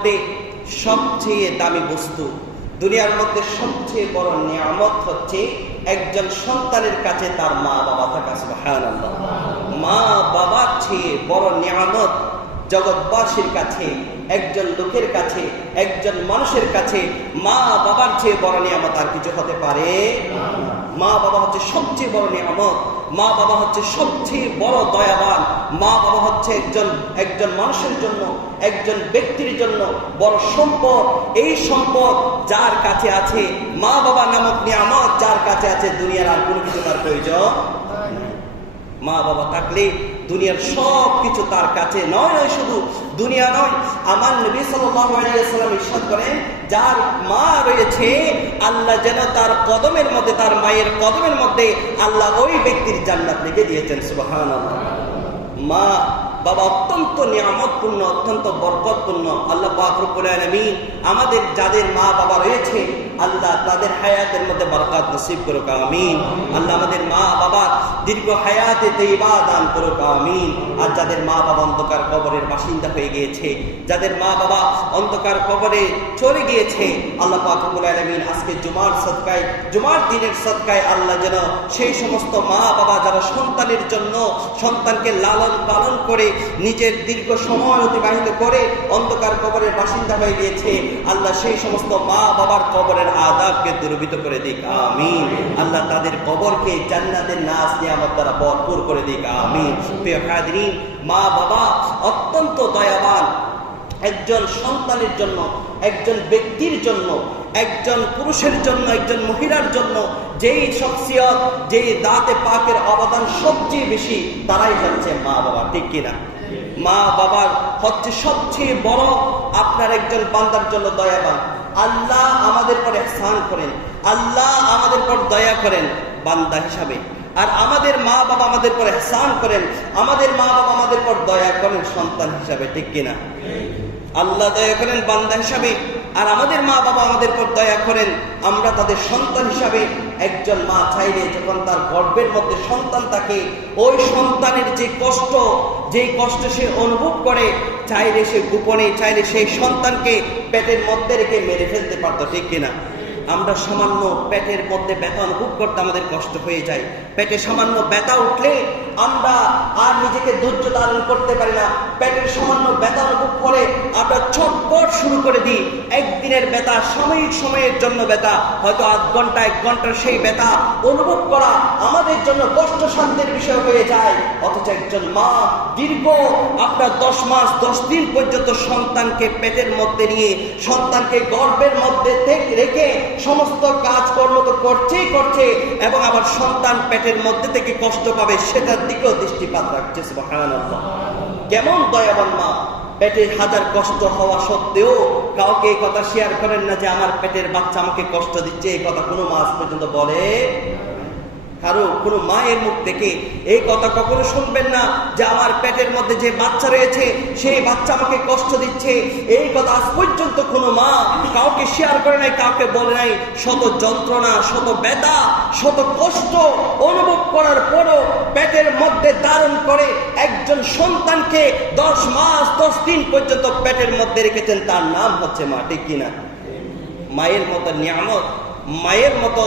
মধ্যে সবচেয়ে দামি বস্তু, দুনিয়ার মধ্যে সবচেয়ে বড় নিয়ামত হচ্ছে একজন সন্তানের কাছে তার মা বাবা থাকা মা বাবার চেয়ে বড় নিয়ামত জগৎবাসীর কাছে, একজন লোকের কাছে, একজন মানুষের কাছে মা বাবার চেয়ে বড় নিয়ামত আর কিছু হতে পারে মা বাবা হচ্ছে সবচেয়ে বড় নিয়ামত, মা বাবা হচ্ছে সবচেয়ে বড় দয়াবান, মা বাবা হচ্ছে একজন একজন মানুষের জন্য, একজন ব্যক্তির জন্য বড় সম্পদ। এই সম্পদ যার কাছে আছে, মা বাবা নামক নিয়ামত যার কাছে আছে, দুনিয়ার আর কোনো কিছু তার প্রয়োজন মা বাবা থাকলে দুনিয়ার সব কিছু তার কাছে নয় নয়, শুধু দুনিয়া নয়। আমার নবী সাল্লাম ঈশ্বর করেন, যার মা রয়েছে, আল্লাহ যেন তার কদমের মধ্যে, তার মায়ের কদমের মধ্যে আল্লাহ ওই ব্যক্তির জান্নাত লিখে দিয়েছেন সুবাহ মা বাবা, অত্যন্ত নিয়ামতপূর্ণ, অত্যন্ত বরকতপূর্ণ, আল্লাহ পাক রব্বুল আমাদের যাদের মা বাবা রয়েছে, আল্লাহ তাদের হায়াতের মধ্যে বরকত নসিব করুক, আমিন। আল্লাহ আমাদের মা বাবার দীর্ঘ হায়াতে তৈবা দান করুক, আমিন। আর যাদের মা বাবা অন্ধকার কবরের বাসিন্দা হয়ে গিয়েছে, যাদের মা বাবা অন্ধকার কবরে চলে গিয়েছে, আল্লাহ পাক রব্বুল আলামিন আজকে জুমার সদকায়, জুমার দিনের সদকায় আল্লাহ যেন সেই সমস্ত মা বাবা, যারা সন্তানের জন্য সন্তানকে লালন পালন করে নিজের দীর্ঘ সময় অতিবাহিত করে অন্ধকার কবরের বাসিন্দা হয়ে গিয়েছে। আল্লাহ সেই সমস্ত মা বাবার কবরের আদাবকে দুর্বিত করে দিক। আমি আল্লাহ তাদের কবরকে জান্নাতের নাচ নিয়ামত দ্বারা ভরপুর করে দিক। আমি মা বাবা অত্যন্ত দয়াবান একজন সন্তানের জন্য একজন ব্যক্তির জন্য, একজন পুরুষের জন্য, একজন মহিলার জন্য যেই শখসিয়ত, যেই দাঁতে পাকের অবদান সবচেয়ে বেশি, তারাই হচ্ছে মা বাবা, ঠিক কিনা? মা বাবার হচ্ছে সবচেয়ে বড় আপনার একজন বান্দার জন্য দয়াবান। আল্লাহ আমাদের পর স্নান করেন, আল্লাহ আমাদের পর দয়া করেন বান্দা হিসাবে। আর আমাদের মা বাবা আমাদের পর স্নান করেন, আমাদের মা বাবা আমাদের পর দয়া করেন সন্তান হিসাবে, ঠিক কিনা? আল্লাহ দয়া করেন, বান্দা হিসাবে, আর আমাদের মা বাবা আমাদের পর দয়া করেন, আমরা তাদের সন্তান হিসাবে একজন মা চাইলে যখন তার গর্বের মধ্যে সন্তান থাকে, ওই সন্তানের যে কষ্ট, যেই কষ্ট সে অনুভব করে, চাইলে সে গোপনে, চাইলে সেই সন্তানকে পেটের মধ্যে রেখে মেরে ফেলতে পারতো, ঠিক কিনা? আমরা সামান্য পেটের মধ্যে ব্যথা অনুভব করতে আমাদের কষ্ট হয়ে যায়। পেটে সামান্য ব্যথা উঠলে আমরা আর নিজেকে ধৈর্য ধারণ করতে পারি না। পেটের সামান্য ব্যথা অনুভব করে আমরা ছটপট শুরু করে দিই। একদিনের ব্যথা, সাময়িক সময়ের জন্য ব্যথা। হয়তো আধ ঘণ্টা, এক ঘণ্টার সেই ব্যথা অনুভব করা আমাদের জন্য কষ্ট শান্তির বিষয় হয়ে যায়। অথচ একজন মা দীর্ঘ আপনার দশ মাস, দশ দিন পর্যন্ত সন্তানকে পেটের মধ্যে নিয়ে, সন্তানকে গর্বের মধ্যে রেখে সমস্ত কাজকর্ম তো করছেই করছে এবং আবার সন্তান পেটের মধ্যে থেকে কষ্ট পাবে সেটার দিকেও দৃষ্টিপাত রাখছে কেমন দয়াবান মা পেটে হাজার কষ্ট হওয়া সত্ত্বেও কাউকে এই কথা শেয়ার করেন না যে আমার পেটের বাচ্চা আমাকে কষ্ট দিচ্ছে, এই কথা কোনো মাস পর্যন্ত বলে কারও কোনো মায়ের মুখ থেকে এই কথা কখনো শুনবেন না যে আমার পেটের মধ্যে যে বাচ্চা রয়েছে সেই বাচ্চা আমাকে কষ্ট দিচ্ছে। এই কথা আজ পর্যন্ত কোনো মা কাউকে শেয়ার করে নাই, কাউকে বলে নাই। শত যন্ত্রণা, শত ব্যথা, শত কষ্ট অনুভব করার পরও পেটের মধ্যে ধারণ করে একজন সন্তানকে দশ মাস, দশ দিন পর্যন্ত পেটের মধ্যে রেখেছেন। তার নাম হচ্ছে মা, ঠিক কিনা? মায়ের মতো নিয়ামত, মায়ের মতো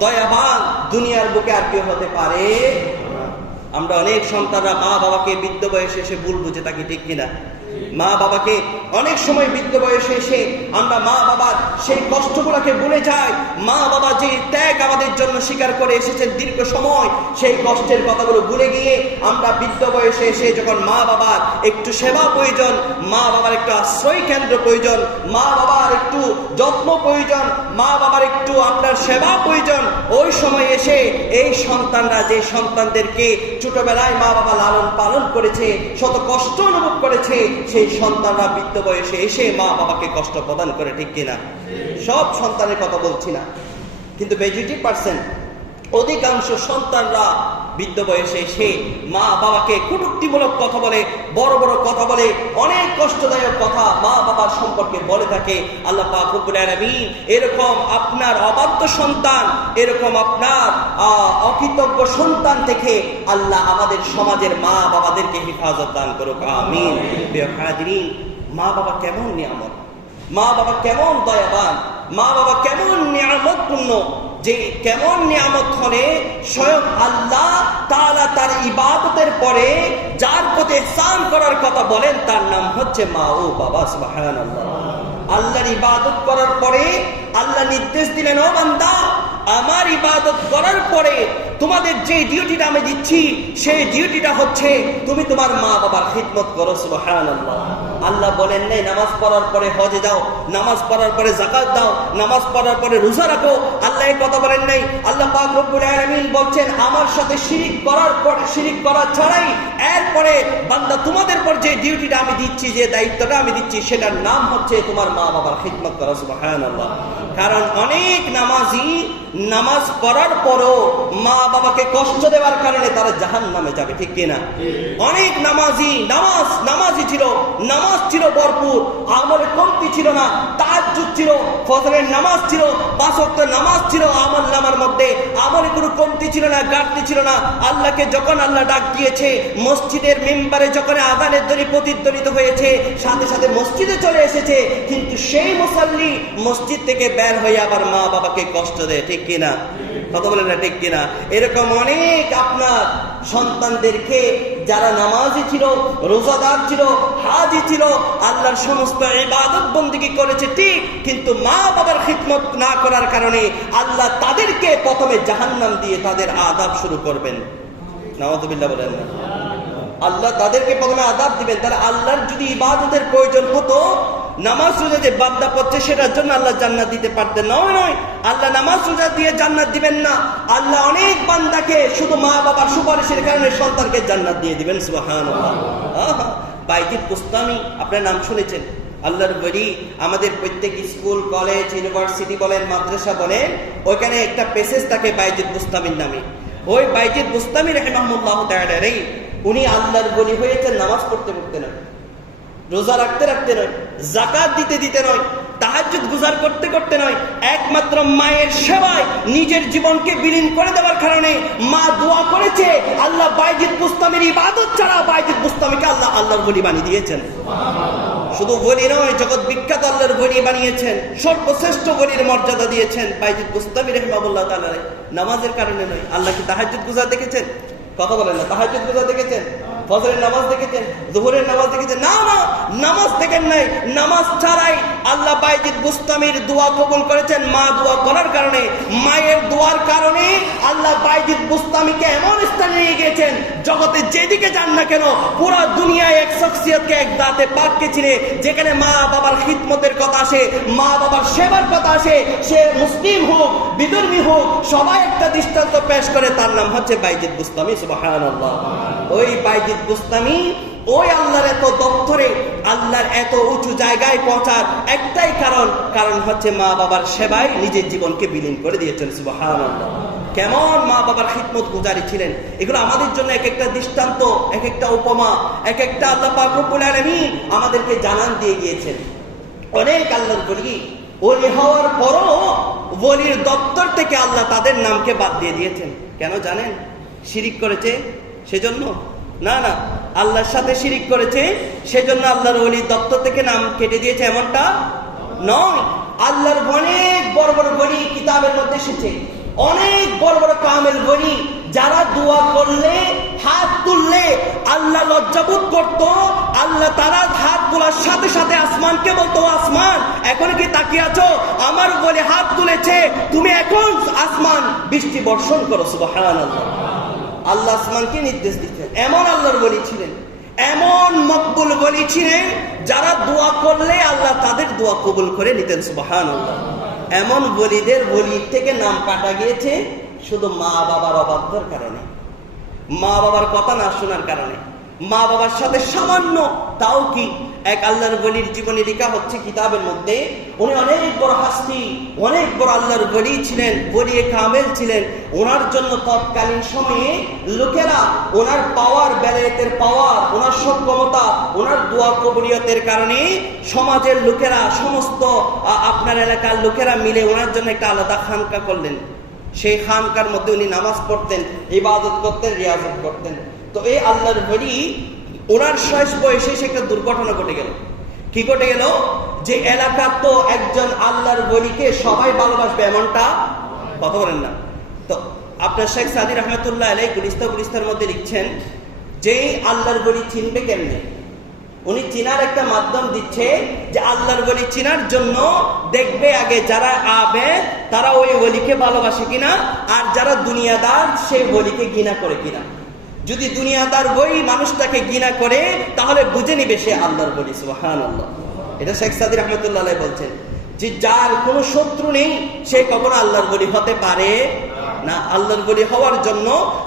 দয়াবান দুনিয়ার বুকে আর কেউ হতে পারে আমরা অনেক সন্তানরা মা বাবাকে বৃদ্ধ বয়সে এসে ভুল বুঝে থাকি, ঠিক কিনা? মা বাবাকে অনেক সময় বৃদ্ধ বয়সে এসে আমরা মা বাবার সেই কষ্টগুলোকে ভুলে যাই। মা বাবা যে ত্যাগ আমাদের জন্য স্বীকার করে এসেছেন দীর্ঘ সময়, সেই কষ্টের কথাগুলো ভুলে গিয়ে আমরা বৃদ্ধ বয়সে এসে যখন মা বাবার একটু সেবা প্রয়োজন, মা বাবার একটু আশ্রয় কেন্দ্র প্রয়োজন, মা বাবার একটু যত্ন প্রয়োজন, মা বাবার একটু আপনার সেবা প্রয়োজন। ওই সময় এসে এই সন্তানরা, যে সন্তানদেরকে ছোটবেলায় মা বাবা লালন পালন করেছে, শত কষ্ট অনুভব করেছে, সেই সন্তানরা বৃদ্ধ বয়সে এসে মা বাবাকে কষ্ট প্রদান করে, ঠিক কিনা? সব সন্তানের কথা বলছি না। কিন্তু মেজরিটি পার্সেন্ট, অধিকাংশ সন্তানরা বৃদ্ধ বয়সে সে মা বাবাকে কটুক্তিমূলক কথা বলে বড় বড় কথা বলে অনেক কষ্টদায়ক কথা মা বাবার সম্পর্কে বলে থাকে। আল্লাহ এরকম আপনার অবাধ্য সন্তান এরকম আপনার অকৃতজ্ঞ সন্তান থেকে আল্লাহ আমাদের সমাজের মা বাবাদেরকে হেফাজত দান করুক আমিন। মা বাবা কেমন নিয়ামত? মা বাবা কেমন দয়াবান? মা বাবা কেমন নিয়ামতপূর্ণ? যে কেমন নিয়ামত হলে স্বয়ং আল্লাহ তারা তার ইবাদতের পরে যার প্রতি স্নান করার কথা বলেন, তার নাম হচ্ছে মা ও বাবা, সুবহানাল্লাহ। আল্লাহর ইবাদত করার পরে আল্লাহ নির্দেশ দিলেন, ও বান্দা, আমার ইবাদত করার পরে তোমাদের যে ডিউটিটা আমি দিচ্ছি, সেই ডিউটিটা হচ্ছে তুমি তোমার মা বাবার খিদমত করো, সুবহানাল্লাহ। আল্লাহ বলেন, নাই, নামাজ পড়ার পরে হজে যাও নামাজ পড়ার পরে জাকাত দাও, নামাজ পড়ার পরে রোজা রাখো। আল্লাহ এই কথা বলেন, নাই, আল্লাহ পাক রব্বুল বলছেন, আমার সাথে শিরিক করার পর, শিরিক করা ছাড়াই এরপরে বান্দা তোমাদের পর যে ডিউটিটা আমি দিচ্ছি, যে দায়িত্বটা আমি দিচ্ছি, সেটার নাম হচ্ছে তোমার মা বাবার খিদমত করা, সুবহানাল্লাহ। কারণ অনেক নামাজি নামাজ পড়ার পরও মা বাবাকে কষ্ট দেওয়ার কারণে তারা জাহান নামে যাবে, ঠিক কিনা অনেক নামাজি নামাজ, নামাজি ছিল, নামাজ ছিল ভরপুর আমলে কমতি ছিল না তাজ্জুদ ছিল, ফজরের নামাজ ছিল ওয়াক্ত নামাজ ছিল, আমল নামার মধ্যে আমলে কোনো কমতি ছিল না, ঘাটতি ছিল না। আল্লাহকে যখন আল্লাহ ডাক দিয়েছে, মসজিদের মেম্বারে যখন আদানের ধ্বনি প্রতিধ্বনিত হয়েছে, সাথে সাথে মসজিদে চলে এসেছে, কিন্তু সেই মুসাল্লি মসজিদ থেকে বের হয়ে আবার মা বাবাকে কষ্ট দেয়, ঠিক কিনা? কথা বলে না, ঠিক কিনা? এরকম অনেক আপনার সন্তানদেরকে যারা নামাজি ছিল, রোজাদার ছিল, হাজি ছিল, আল্লাহর সমস্ত ইবাদত বন্দিগি করেছে, ঠিক, কিন্তু মা বাবার খিদমত না করার কারণে আল্লাহ তাদেরকে প্রথমে জাহান্নাম দিয়ে তাদের আদাব শুরু করবেন। নামাজবিল্লাহ বলেন না। আল্লাহ তাদেরকে প্রথমে আদাব দিবেন, তাহলে আল্লাহর যদি ইবাদতের প্রয়োজন হতো নামাজ রোজা যে বান্দা পড়ছে, সেটার জন্য আল্লাহ জান্নাত দিতে নয় নয়, আল্লাহ নামাজ রোজা দিয়ে জান্নাত দিবেন না। আল্লাহ অনেক বান্দাকে, শুধু মা বাবার সুপারিশের কারণে সন্তানকে জান্নাত দিয়ে দিবেন আপনার নাম শুনেছেন? আল্লাহর বলি, আমাদের প্রত্যেক স্কুল, কলেজ, ইউনিভার্সিটি বলেন, মাদ্রাসা বলেন, ওইখানে একটা পেসেজ থাকে বাইজিদ বুস্তামির নামে। ওই বাইজিদ বুস্তামি রহমাহুল্লাহ তাআলাই উনি আল্লাহর বলি হয়েছেন নামাজ পড়তে পড়তে নয় রোজা রাখতে রাখতে নয় জাকাত দিতে দিতে নয় তাহাজুদ গুজার করতে করতে নয়, একমাত্র মায়ের সেবায় নিজের জীবনকে বিলীন করে দেওয়ার কারণে মা দোয়া করেছে, আল্লাহ বাইজিদ বুস্তামের ইবাদত ছাড়া বাইজিদ বুস্তামিকে আল্লাহ আল্লাহর বলি বানিয়ে দিয়েছেন। শুধু বলি নয়, জগৎ বিখ্যাত আল্লাহর বলি বানিয়েছেন, সর্বশ্রেষ্ঠ বলির মর্যাদা দিয়েছেন বাইজিদ বুস্তামি রহমাবুল্লাহ তাআলা নামাজের কারণে নয়, আল্লাহ কি তাহাজুদ গুজার দেখেছেন? কথা বলেন না, তাহাজ্জুদ গুজার দেখেছেন? ফজরের নামাজ দেখেছেন, জোহরের নামাজ দেখেছেন? না না, নামাজ দেখেন নাই। নামাজ ছাড়াই আল্লাহ বাইজিদ বুস্তামির দোয়া কবুল করেছেন। মা দোয়া করার কারণে, মায়ের দোয়ার কারণে আল্লাহ বাইজিদ বুস্তামিকে এমন স্থানে নিয়ে গিয়েছেন, জগতে যেদিকে যান না কেন, পুরো দুনিয়ায় এক শখসিয়তকে এক দাঁতে পাককে চিনে, যেখানে মা বাবার খিদমতের কথা আসে, মা বাবার সেবার কথা আসে, সে মুসলিম হোক বিদর্মী হোক, সবাই একটা দৃষ্টান্ত পেশ করে, তার নাম হচ্ছে বাইজিদ বুস্তামি, সুবহানাল্লাহ। ওই বাইজিদ বুস্তামি ওই আল্লাহর এত দপ্তরে, আল্লাহর এত উঁচু জায়গায় পৌঁছার একটাই কারণ কারণ হচ্ছে মা বাবার সেবায় নিজের জীবনকে বিলীন করে দিয়েছেন, সুবহানাল্লাহ। কেমন মা বাবার খিদমত গুজারি ছিলেন? এগুলো আমাদের জন্য এক একটা দৃষ্টান্ত, এক একটা উপমা, এক একটা আল্লাহ পাক রব্বুল আমাদেরকে জানান দিয়ে গিয়েছেন। অনেক আল্লাহর বলি, ওলি হওয়ার পরও বলির দপ্তর থেকে আল্লাহ তাদের নামকে বাদ দিয়ে দিয়েছেন। কেন জানেন? শিরিক করেছে সেজন্য? না না। আল্লাহর সাথে শিরিক করেছে, সেজন্য আল্লাহর ওলির দপ্তর থেকে নাম কেটে দিয়েছে এমনটা নয়। আল্লাহর অনেক বড় বড় বলি কিতাবের মধ্যে এসেছে। অনেক বড় বড় কামেল বলি যারা দোয়া করলে, হাত তুললে আল্লাহ লজ্জাবোধ করত, আল্লাহ তারা হাত তোলার সাথে সাথে আসমানকে বলতো, আসমান, এখন কি তাকিয়ে আছো? আমার বলে হাত তুলেছে, তুমি এখন আসমান। বৃষ্টি বর্ষণ করো, সুবহানাল্লাহ। আল্লাহ আসমানকে নির্দেশ দিতেন এমন আল্লাহর বলি ছিলেন। এমন মকবুল বলি ছিলেন যারা দোয়া করলে আল্লাহ তাদের দোয়া কবুল করে নিতেন সুবাহান এমন বলিদের বলি থেকে নাম কাটা গিয়েছে শুধু মা বাবার অবাধ্যর কারণে। মা বাবার কথা না শোনার কারণে। মা বাবার সাথে সামান্য তাও কি? এক আল্লাহর বলির জীবনী লেখা হচ্ছে কিতাবের মধ্যে। উনি অনেক বড় হাস্তি, অনেক বড় আল্লাহর বলি ছিলেন বলিয়ে কামেল ছিলেন। ওনার জন্য তৎকালীন সময়ে লোকেরা ওনার পাওয়ার বেলায়েতের পাওয়ার, ওনার সক্ষমতা ওনার দোয়া কবরিয়তের কারণে সমাজের লোকেরা, সমস্ত আপনার এলাকার লোকেরা মিলে ওনার জন্য একটা আলাদা খানকা করলেন। সেই খানকার মধ্যে উনি নামাজ পড়তেন, ইবাদত করতেন, রিয়াজত করতেন। তো এই আল্লাহর বলি ওনার শেষ বয়সে সে একটা দুর্ঘটনা ঘটে গেল। কি ঘটে গেল? যে এলাকার তো একজন আল্লাহর বলিকে সবাই ভালোবাসবে, এমনটা কথা বলেন না। তো আপনার শেখ সাদি রহমতুল্লাহ আলাই গুলিস্তা গুলিস্তার মধ্যে লিখছেন যে আল্লাহর বলি চিনবে কেমনে? উনি চিনার একটা মাধ্যম দিচ্ছে যে আল্লাহর বলি চিনার জন্য দেখবে আগে যারা আবে তারা ওই বলিকে ভালোবাসে কিনা, আর যারা দুনিয়াদার সেই বলিকে ঘৃণা করে কিনা। যদি দুনিয়াদার বই মানুষটাকে ঘৃণা করে, তাহলে বুঝে নিবে সে আল্লাহর বলি সুহান আল্লাহ এটা শেখ সাদি রহমতুল্লাহ বলছেন, যে যার কোনো শত্রু নেই, সে কখনো আল্লাহর বলি হতে পারে না। আল্লাহর বলি হওয়ার জন্য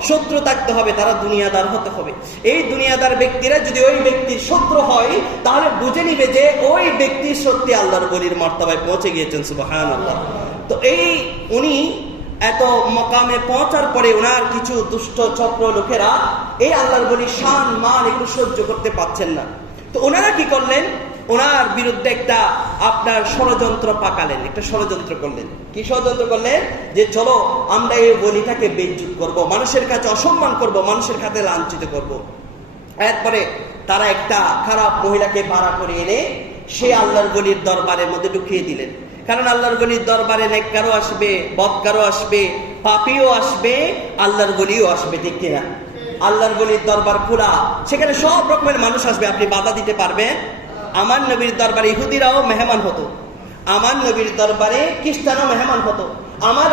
শত্রু থাকতে হবে, তারা দুনিয়াদার হতে হবে। এই দুনিয়াদার ব্যক্তিরা যদি ওই ব্যক্তির শত্রু হয়, তাহলে বুঝে নিবে যে ওই ব্যক্তি সত্যি আল্লাহর বলির মর্তবায় পৌঁছে গিয়েছেন সুবাহান আল্লাহ তো এই উনি এত মকামে পৌঁছার পরে ওনার কিছু দুষ্ট, চক্র লোকেরা এই আল্লাহর বলি শান, মান এগুলো সহ্য করতে পারছেন না। তো ওনারা কি করলেন? ওনার বিরুদ্ধে একটা আপনার ষড়যন্ত্র পাকালেন, একটা ষড়যন্ত্র করলেন। কি ষড়যন্ত্র করলেন? যে চলো আমরা এই বলিটাকে বেজ্জুত করব, মানুষের কাছে অসম্মান করব, মানুষের কাছে লাঞ্ছিত করব। এরপরে তারা একটা খারাপ মহিলাকে ভাড়া করে এনে সে আল্লাহর বলির দরবারের মধ্যে ঢুকিয়ে দিলেন। কারণ আল্লাহর বলির দরবারে নেককারও আসবে বদকারও আসবে, পাপিও আসবে, আল্লাহর বলিও আসবে, ঠিক কিনা? আল্লাহর বলির দরবার খোলা, সেখানে সব রকমের মানুষ আসবে, আপনি বাধা দিতে পারবেন। আমার নবীর দরবারে ইহুদিরাও মেহমান হতো। আমার নবীর দরবারে খ্রিস্টানও মেহমান হতো। আমার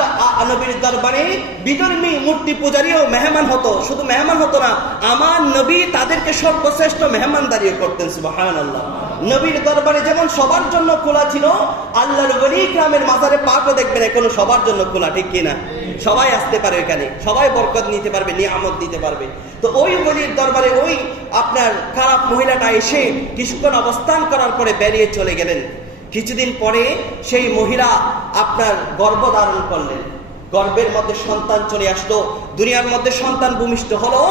নবীর দরবারে বিধর্মী মূর্তি পূজারীও মেহমান হতো। শুধু মেহমান হতো না, আমার নবী তাদেরকে সর্বশ্রেষ্ঠ মেহমানদারিও করতেন সুবাহান আল্লাহ নবীর দরবারে যেমন সবার জন্য খোলা ছিল, আল্লাহর গলি গ্রামের মাজারে পাকও দেখবেন এখনও সবার জন্য খোলা, ঠিক কিনা? সবাই আসতে পারে এখানে, সবাই বরকত নিতে পারবে, নিয়ামত দিতে পারবে। তো ওই গলির দরবারে ওই আপনার খারাপ মহিলাটা এসে কিছুক্ষণ অবস্থান করার পরে বেরিয়ে চলে গেলেন। কিছুদিন পরে সেই মহিলা আপনার গর্ভ ধারণ করলেন। গর্ভের মধ্যে সন্তান চলে আসলো, দুনিয়ার মধ্যে সন্তান ভূমিষ্ঠ হলো,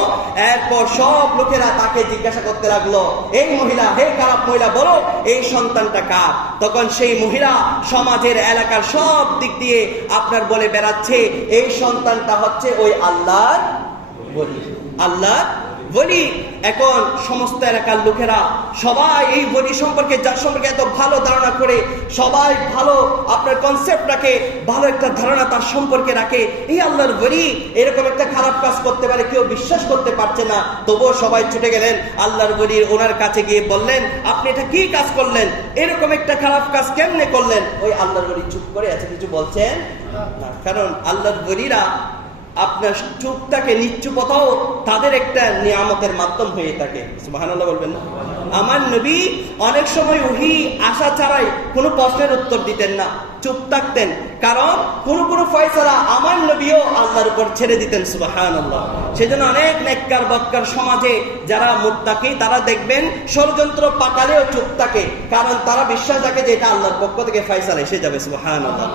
এরপর সব লোকেরা তাকে জিজ্ঞাসা করতে লাগল, এই মহিলা, হে খারাপ মহিলা, বলো, এই সন্তানটা কার? তখন সেই মহিলা সমাজের এলাকার সব দিক দিয়ে আপনার বলে বেড়াচ্ছে, এই সন্তানটা হচ্ছে ওই আল্লাহর আল্লাহ বলি, এখন সমস্ত এলাকার লোকেরা সবাই এই বলি সম্পর্কে, যার সম্পর্কে এত ভালো ধারণা করে, সবাই ভালো আপনার কনসেপ্ট রাখে, ভালো একটা ধারণা তার সম্পর্কে রাখে। এই আল্লাহর বলি, এরকম একটা খারাপ কাজ করতে পারে, কেউ বিশ্বাস করতে পারছে না। তবুও সবাই ছুটে গেলেন, আল্লাহর বলির ওনার কাছে গিয়ে বললেন, আপনি এটা কি কাজ করলেন? এরকম একটা খারাপ কাজ কেমনে করলেন? ওই আল্লাহর বলি চুপ করে আছে, কিছু বলছেন? কারণ আল্লাহর বলিরা আপনার চুপটাকে নিচ্ছুপথাও তাদের একটা নিয়ামতের মাধ্যম হয়ে থাকে। মহানাল্লাহ বলবেন না? আমার নবী অনেক সময় উহি আশা ছাড়াই কোনো প্রশ্নের উত্তর দিতেন না। চুপ থাকতেন। কারণ কোন কোন ফয়সালা আমার নবীও আল্লাহর উপর ছেড়ে দিতেন, সুবহানাল্লাহ। সেজন্য অনেক নেককার, বক্কার সমাজে যারা মুত্তাকি তারা দেখবেন ষড়যন্ত্র পাকালেও চুপ থাকে। কারণ তারা বিশ্বাস রাখে যে এটা আল্লাহর পক্ষ থেকে ফয়সালা, এসে যাবে, সুবহানাল্লাহ।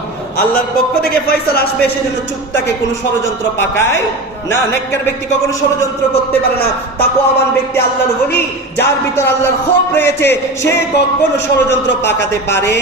আল্লাহর পক্ষ থেকে ফয়সালা আসবে, সেজন্য চুপ থাকে, কোনো ষড়যন্ত্র পাকায় না। নেককার ব্যক্তি কখনো ষড়যন্ত্র করতে পারে না। তাকওয়াবান ব্যক্তি আল্লাহর বলি যার ভিতর আল্লাহর খোপ রয়েছে, সে কখনো ষড়যন্ত্র পাকাতে পারে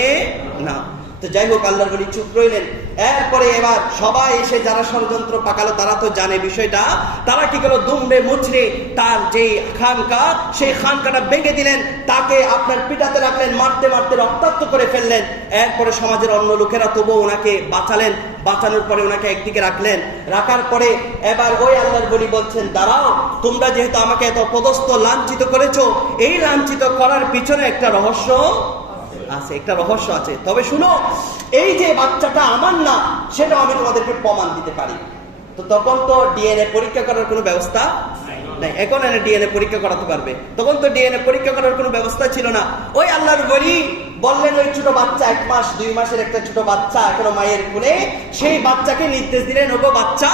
না। তো যাই হোক, আল্লাহর বলি চুপ রইলেন। এরপরে এবার সবাই এসে যারা ষড়যন্ত্র পাকালো, তারা তো জানে বিষয়টা। তারা কি করল? দুমড়ে মুচড়ে তার যে খানকা, সেই খানকাটা ভেঙে দিলেন। তাকে আপনার পিটাতে রাখলেন, মারতে মারতে রক্তাক্ত করে ফেললেন। এরপরে সমাজের অন্য লোকেরা তবুও ওনাকে বাঁচালেন। বাঁচানোর পরে ওনাকে একদিকে রাখলেন। রাখার পরে এবার ওই আল্লাহর বলি বলছেন, দাঁড়াও, তোমরা যেহেতু আমাকে এত পদস্থ লাঞ্ছিত করেছ, এই লাঞ্ছিত করার পিছনে একটা রহস্য আছে একটা রহস্য আছে। তবে শুনো এই যে বাচ্চাটা আমার না সেটা আমি তোমাদেরকে প্রমাণ দিতে পারি। তো তখন তো ডিএনএ পরীক্ষা করার কোনো ব্যবস্থা নাই। এখন এনে ডিএনএ পরীক্ষা করাতে পারবে। তখন তো ডিএনএ পরীক্ষা করার কোনো ব্যবস্থা ছিল না। ওই আল্লাহর বলি বললেন ওই ছোট বাচ্চা এক মাস, দুই মাসের একটা ছোট বাচ্চা এখনও মায়ের কোলে। সেই বাচ্চাকে নির্দেশ দিলেন, ওগো বাচ্চা,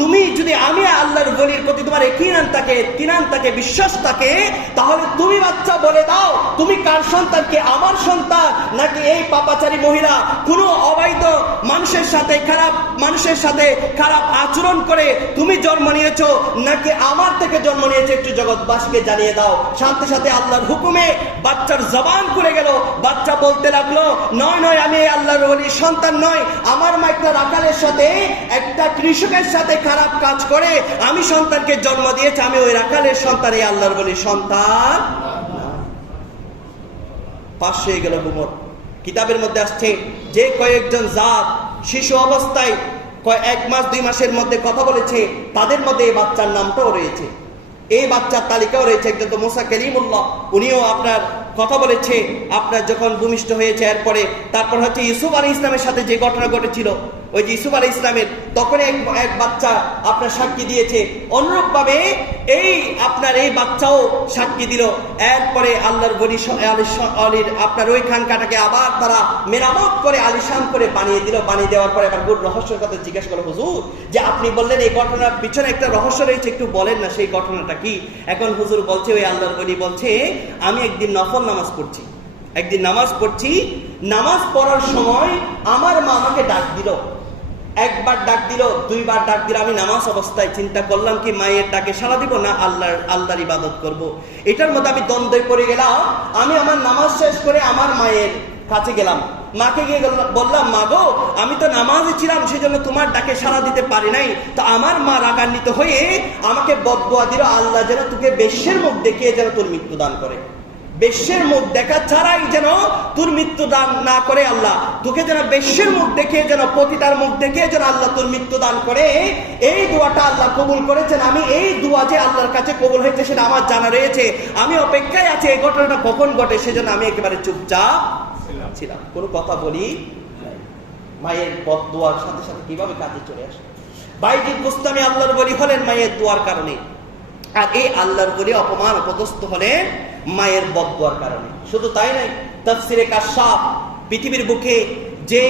তুমি যদি আমি আল্লাহর বলির প্রতি তোমার কিনান থাকে কিনান থাকে বিশ্বাস থাকে তাহলে তুমি বাচ্চা বলে দাও। তুমি কার সন্তানকে আমার সন্তান? নাকি এই পাপাচারী মহিলা কোনো অবৈধ মানুষের সাথে, খারাপ মানুষের সাথে, খারাপ আচরণ করে তুমি জন্ম নিয়েছো? নাকি আমার থেকে জন্ম নিয়েছে? একটু জগৎবাসীকে জানিয়ে দাও। সাথে সাথে আল্লাহর হুকুমে বাচ্চার জবান খুলে গেল। বাচ্চা বলতে লাগল, নয় নয়, আমি আল্লাহর ওলির সন্তান নয়। আমার মা একটা রাখালের সাথে একটা কৃষকের সাথে খারাপ কাজ করে, আমি সন্তানকে জন্ম দিয়েছি, আমি ওই রাখালের সন্তান, এই আল্লাহর বলির সন্তান। পাশ হয়ে গেল গুমর কিতাবের মধ্যে আসছে, যে কয়েকজন জাত শিশু অবস্থায় এক মাস, দুই মাসের মধ্যে কথা বলেছে, তাদের মধ্যে এই বাচ্চার নামটাও রয়েছে। এই বাচ্চার তালিকাও রয়েছে, একজন তো মুসা করিমুল্লাহ, উনিও আপনার কথা বলেছে। আপনার যখন ভূমিষ্ঠ হয়েছে, এরপরে তারপর হচ্ছে ইউসুফ আলী ইসলামের সাথে যে ঘটনা ঘটেছিল ওই যে ইউসুফ আলী ইসলামের তখন এক এক বাচ্চা আপনার সাক্ষী দিয়েছে। অনুরূপভাবে এই আপনার এই বাচ্চাও সাক্ষী দিল। এরপরে আল্লাহর গনি আলীর আপনার ওই খানকাটাকে আবার তারা মেরামত করে আলিশান করে বানিয়ে দিল। বানিয়ে দেওয়ার পরে আবার গুড রহস্যের কথা জিজ্ঞেস করো হুজুর, যে আপনি বললেন এই ঘটনার পিছনে একটা রহস্য রয়েছে, একটু বলেন না সেই ঘটনাটা কি? এখন হুজুর বলছে, ওই আল্লাহর বলি বলছে, আমি একদিন নফল নামাজ পড়ছি। একদিন নামাজ পড়ছি। নামাজ পড়ার সময় আমার মা আমাকে ডাক দিল। একবার ডাক দিল, দুইবার ডাক দিল, আমি নামাজ অবস্থায় চিন্তা করলাম কি মায়ের ডাকে সাড়া দিব না আল্লাহর আল্লাহর ইবাদত করব। এটার মধ্যে আমি দ্বন্দ্বে পড়ে গেলাম, আমি আমার নামাজ শেষ করে আমার মায়ের কাছে গেলাম। মাকে গিয়ে বললাম- মা গো, আমি তো নামাজে ছিলাম সেই জন্য তোমার ডাকে সাড়া দিতে পারি নাই। তো আমার মা রাগান্বিত হয়ে আমাকে বদুয়া দিল, আল্লাহ যেন তোকে বেশ্যের মুখ দেখিয়ে যেন তোর মৃত্যু দান করে। বেশ্যের মুখ দেখা ছাড়াই যেন তোর মৃত্যু দান না করে আল্লাহ। তোকে যেন বেশ্যের মুখ দেখে, যেন পতিতার মুখ দেখে যেন আল্লাহ তোর মৃত্যু দান করে। এই দোয়াটা আল্লাহ কবুল করেছেন। আমি এই দোয়া যে আল্লাহর কাছে কবুল হয়েছে সেটা আমার জানা রয়েছে। আমি অপেক্ষায় আছি এই ঘটনাটা কখন ঘটে সেজন্য আমি একেবারে চুপচাপ ছিলাম। কোনো কথা বলি মায়ের পথ দোয়ার সাথে সাথে কীভাবে কাজে চলে আসে? বাইজিদ বুস্তামি আল্লাহর বলি হলেন মায়ের দোয়ার কারণে। আর এই আল্লাহর বলি অপমান অপদস্থ হলেন মায়ের বদুয়ার কারণে। শুধু তাই নাই তফসিরে কাশাপ পৃথিবীর বুকে যে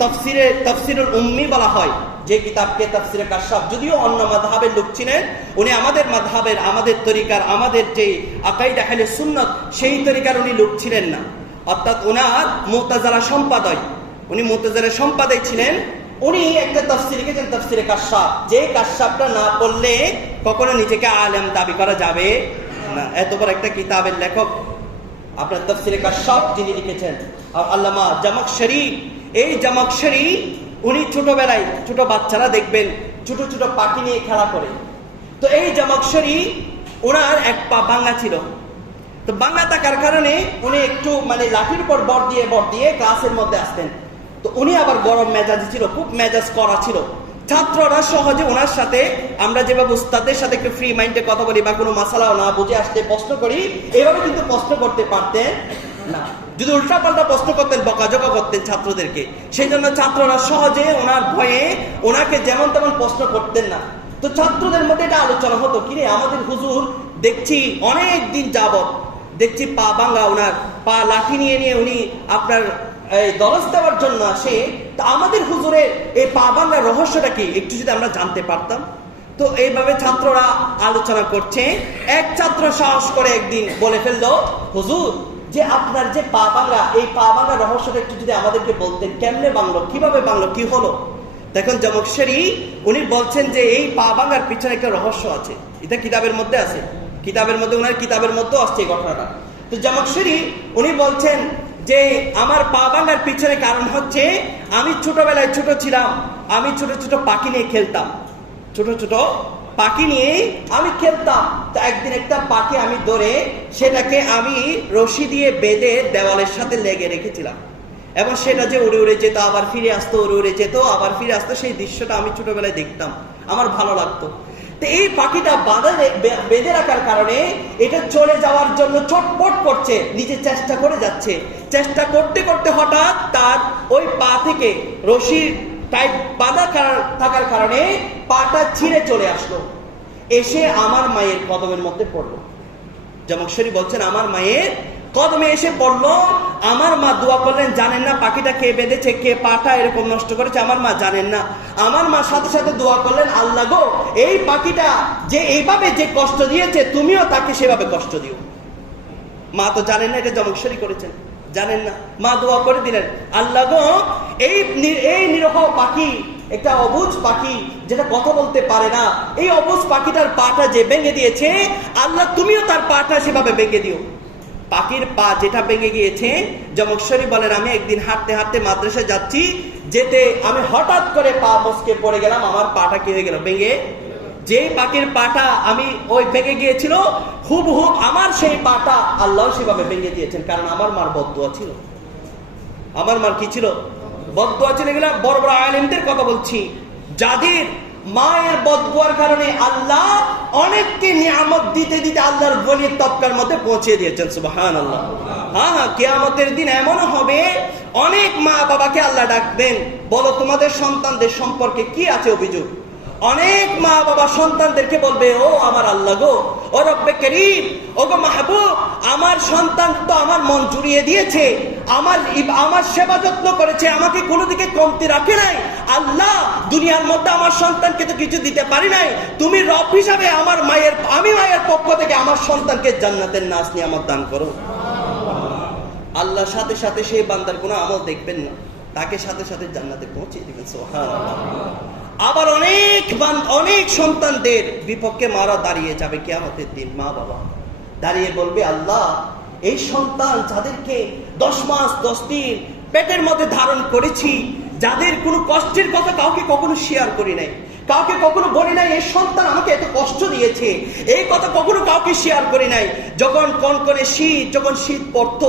তফসিরে তফসিরুল উম্মি বলা হয়, যে কিতাবকে তফসিরে কাশাপ যদিও অন্য মাধাবের লোক ছিলেন, উনি আমাদের মাধাবের আমাদের তরিকার, আমাদের যে আকাই দেখালে সুন্নত, সেই তরিকার উনি লোক ছিলেন না। অর্থাৎ ওনার মোতাজারা সম্পাদয় উনি মোতাজারের সম্পাদক ছিলেন উনি একটা তফসির লিখেছেন, তফসিরে কাশাপ যে কাশাপটা না পড়লে কখনো নিজেকে আলেম দাবি করা যাবে না। এত বড় একটা কিতাবের লেখক আপনার তফসিরে কাশাপ যিনি লিখেছেন আল্লামা জামক শরীফ। এই জামক শরীফ, উনি ছোটবেলায় ছোট বাচ্চারা দেখবেন, ছোট ছোট পাখি নিয়ে খেলা করে। তো এই জামক শরীফ ওনার এক পা ভাঙা ছিল। তো বাংলা থাকার কারণে উনি একটু মানে লাঠির উপর বর দিয়ে বর দিয়ে ক্লাসের মধ্যে আসতেন। তো উনি আবার গরম মেজাজ ছিল, খুব মেজাজ করা ছিল। ছাত্ররা সহজে ওনার সাথে আমরা যেভাবে উস্তাদের সাথে একটু ফ্রি মাইন্ডে কথা বলি বা কোনো মাসালাও না বুঝে আসতে প্রশ্ন করি, এভাবে কিন্তু প্রশ্ন করতে পারতেন না। যদি উল্টা পাল্টা প্রশ্ন করতেন, বকাঝকা করতেন ছাত্রদেরকে, সেই জন্য ছাত্ররা সহজে ওনার ভয়ে ওনাকে যেমন তেমন প্রশ্ন করতেন না। তো ছাত্রদের মধ্যে এটা আলোচনা হতো, কিরে আমাদের হুজুর, দেখছি অনেক দিন যাবত দেখছি পা ভাঙ্গা ওনার, পা লাঠি নিয়ে নিয়ে উনি আপনার দরজ দেওয়ার জন্য আসে, তা আমাদের হুজুরের এই পা ভাঙ্গার রহস্যটা কি? একটু যদি আমরা জানতে পারতাম। তো এইভাবে ছাত্ররা আলোচনা করছে। এক ছাত্র সাহস করে একদিন বলে ফেলল, হুজুর, যে আপনার যে পা বাংলা, এই পা ভাঙ্গা রহস্যটা একটু যদি আমাদেরকে বলতেন, কেমনে বাংলো? কীভাবে বাংলো? কি হলো? দেখুন জমকশরী উনি বলছেন যে এই পা ভাঙ্গার পিছনে একটা রহস্য আছে। এটা কিতাবের মধ্যে আছে। কিতাবের মধ্যে ওনার কিতাবের মধ্যেও আসছে এই ঘটনাটা। তো জমকশরী উনি বলছেন যে আমার পা ভাঙ্গার পিছনে কারণ হচ্ছে আমি ছোটবেলায় ছোট ছিলাম। আমি ছোট ছোট পাখি নিয়ে খেলতাম। ছোট ছোট পাখি নিয়ে আমি খেলতাম। তো একদিন একটা পাখি আমি ধরে সেটাকে আমি রশি দিয়ে বেঁধে দেওয়ালের সাথে লেগে রেখেছিলাম। এবং সেটা যে উড়ে উড়ে যেত, আবার ফিরে আসতো, উড়ে উড়ে যেত, আবার ফিরে আসতো, সেই দৃশ্যটা আমি ছোটবেলায় দেখতাম। আমার ভালো লাগতো। তো এই পাখিটা বাঁধা বেঁধে রাখার কারণে এটা চলে যাওয়ার জন্য চটপট করছে, নিজে চেষ্টা করে যাচ্ছে। চেষ্টা করতে করতে হঠাৎ তার ওই পা থেকে রশি টাইট বাঁধা থাকার কারণে পাটা ছিঁড়ে চলে আসলো। এসে আমার মায়ের কদমের মধ্যে পড়ল। জামকশরী বলছেন, আমার মায়ের কদমে এসে পড়ল। আমার মা দোয়া করলেন, জানেন না পাখিটা কে বেঁধেছে, কে পাটা এরকম নষ্ট করেছে, আমার মা জানেন না। আমার মা সাথে সাথে দোয়া করলেন, আল্লাহ গো, এই পাখিটা যে এইভাবে যে কষ্ট দিয়েছে, তুমিও তাকে সেভাবে কষ্ট দিও। মা তো জানেন না এটা জমকশরী করেছেন। জানেন না? মা দোয়া করে দিলেন। আল্লাহ গো, এই এই নিরহ পাখি, একটা অবুজ পাখি, যেটা কথা বলতে পারে না, এই অবুজ পাখিটার পাটা যে ভেঙে দিয়েছে, আল্লাহ তুমিও তার পাটা সেভাবে ভেঙে দিও। পাখির পা যেটা ভেঙে গিয়েছে জমকশরী বলেন, আমি একদিন হাঁটতে হাঁটতে মাদ্রাসা যাচ্ছি, যেতে আমি হঠাৎ করে পা মস্কে পড়ে গেলাম, আমার পাটা কি হয়ে গেল? ভেঙে যে পাখির পাটা আমি ওই ভেঙে গিয়েছিল খুব হুব আমার সেই পাটা আল্লাহ সেভাবে ভেঙে দিয়েছেন, কারণ আমার মার বদুয়া ছিল। আমার মার কি ছিল? বদুয়া ছিল এগুলা বড় বড় আলিমদের কথা বলছি। যাদের মায়ের বদুয়ার কারণে আল্লাহ অনেককে নিয়ামত দিতে দিতে আল্লাহর বলির তৎকার মধ্যে পৌঁছে দিয়েছেন সুবাহান আল্লাহ হ্যাঁ হ্যাঁ কেয়ামতের দিন এমনও হবে, অনেক মা বাবাকে আল্লাহ ডাকবেন। বলো, তোমাদের সন্তানদের সম্পর্কে কি আছে অভিযোগ? অনেক মা বাবা সন্তানদেরকে বলবে, ও আমার আল্লাহ গো, ও রব্বে করিম, ও গো মাহবুব, আমার সন্তান তো আমার মন জুড়িয়ে দিয়েছে, আমার আমার সেবা যত্ন করেছে, আমাকে কোনো দিকে কমতি রাখে নাই, আল্লাহ দুনিয়ার মধ্যে আমার সন্তানকে তো কিছু দিতে পারি নাই, তুমি রব হিসাবে আমার মায়ের, আমি মায়ের পক্ষ থেকে আমার সন্তানকে জান্নাতের নাচ নিয়ে আমার দান করো আল্লাহর সাথে সাথে সেই বান্দার কোনো আমল দেখবেন না, তাকে সাথে সাথে জান্নাতে পৌঁছে দিবেন, সুবহানাল্লাহ। আবার অনেক অনেক সন্তানদের বিপক্ষে মারা দাঁড়িয়ে যাবে কেয়ামতের দিন, মা বাবা। দাঁড়িয়ে বলবে, আল্লাহ, এই সন্তান যাদেরকে দশ মাস, দশ দিন পেটের মধ্যে ধারণ করেছি, যাদের কোনো কষ্টের কথা কাউকে কখনো শেয়ার করি নাই, কাউকে কখনো বলি নাই, এই সন্তান আমাকে এত কষ্ট দিয়েছে, এই কথা কখনো কাউকে শেয়ার করি নাই। যখন কনকনে শীত, যখন শীত পড়তো